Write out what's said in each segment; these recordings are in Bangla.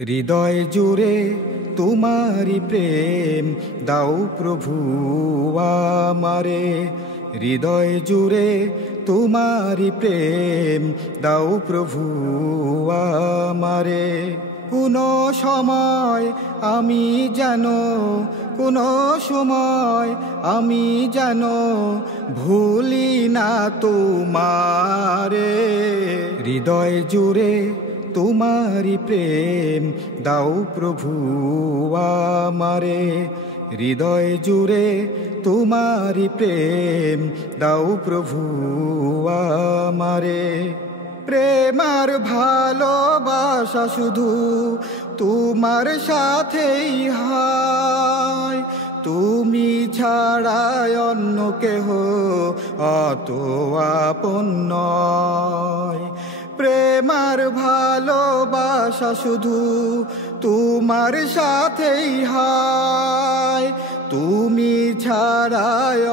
হৃদয় জুড়ে তোমারি প্রেম দাও প্রভু আমারে। হৃদয় জুড়ে তোমারি প্রেম দাও প্রভু আমারে। কোনো সময় আমি যেন কোনো সময় আমি যেন ভুলি না তোমারে। হৃদয় জুড়ে তোমারি প্রেম দাও প্রভু আমারে। হৃদয় জুড়ে তোমারি প্রেম দাও প্রভু আমারে। প্রেমার ভালোবাসা শুধু তোমার সাথেই হয়, তুমি ছাড়া অন্য কেহ অত আপন নয়। প্রেমার ভালোবাসা শুধু তোমার সাথেই হয়, তুমি ছাড়া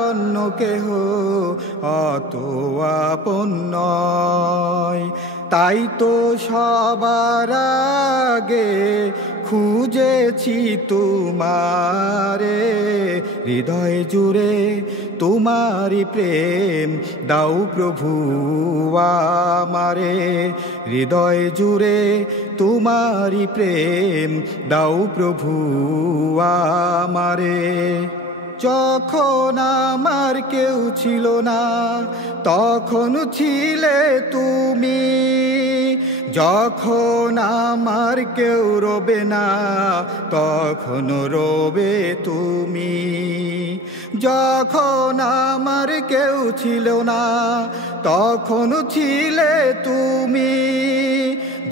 অন্য কেহ অত আপন নয়। তাই তো সবার আগে খুঁজেছি তোমারে। হৃদয় জুড়ে তোমারি প্রেম দাও প্রভু আমারে। হৃদয় জুড়ে তোমারি প্রেম দাও প্রভু আমারে। যখন আমার কেউ ছিল না তখন ছিলে তুমি, যখন আমার কেউ রবে না তখন রবে তুমি। যখন আমার কেউ ছিল না তখন ছিলে তুমি,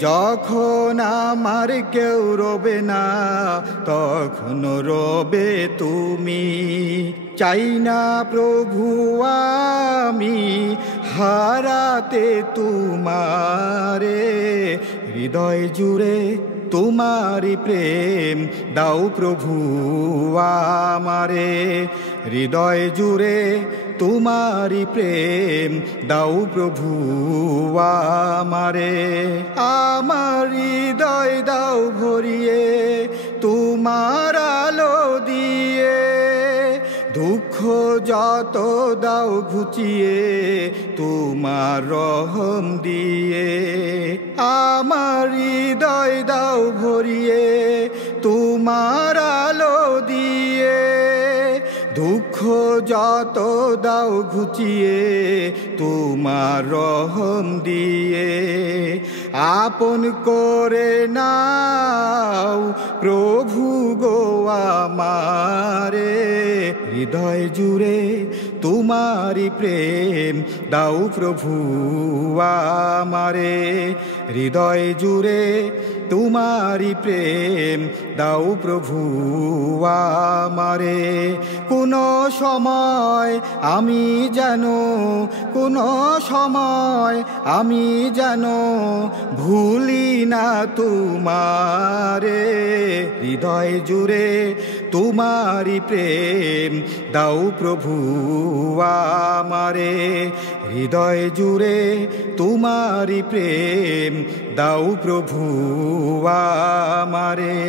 যখন আমার কেউ রবে না তখন রবে তুমি। চাই না প্রভু আমি হারাতে তোমারে। হৃদয় জুড়ে তোমারি প্রেম দাও প্রভু আমারে। হৃদয় জুড়ে তোমারি প্রেম দাও প্রভু আমারে। আমার হৃদয় দাও ভরিয়ে তোমার আলো দিয়ে, দুঃখ যত দাও ঘুচিয়ে তোমার রহম দিয়ে। আমার হৃদয় দাও ভরিয়ে তোমার আলো দিয়ে, দুঃখ যত দাও ঘুচিয়ে তোমার রহম দিয়ে। আপন করে নাও প্রভু গো আমারে। হৃদয় জুড়ে তোমারি প্রেম দাও প্রভু আমারে। হৃদয় জুড়ে তোমারি প্রেম দাও প্রভু আমারে। কোনো সময় আমি যেন কোনো সময় আমি যেন ভুলি না তোমারে। হৃদয় জুড়ে তোমারি প্রেম দাও প্রভু আমারে। হৃদয় জুড়ে তোমারি প্রেম দাও প্রভু আমারে।